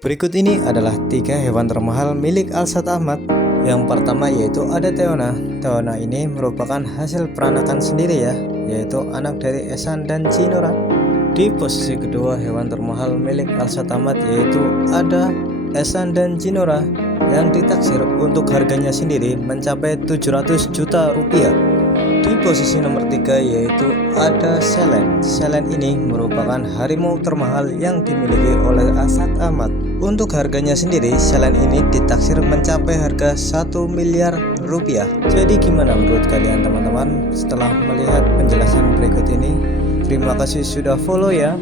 Berikut ini adalah 3 hewan termahal milik Alsat Ahmad. Yang pertama yaitu ada Teona. Teona ini merupakan hasil peranakan sendiri ya, yaitu anak dari Esan dan Cinora. Di posisi kedua hewan termahal milik Alsat Ahmad yaitu ada Esan dan Cinora yang ditaksir untuk harganya sendiri mencapai 700 juta rupiah. Di posisi nomor 3 yaitu ada Selen. Selen ini merupakan harimau termahal yang dimiliki oleh Alsat Ahmad. Untuk harganya sendiri, Selen ini ditaksir mencapai harga 1 miliar rupiah. Jadi gimana menurut kalian teman-teman setelah melihat penjelasan berikut ini? Terima kasih sudah follow ya.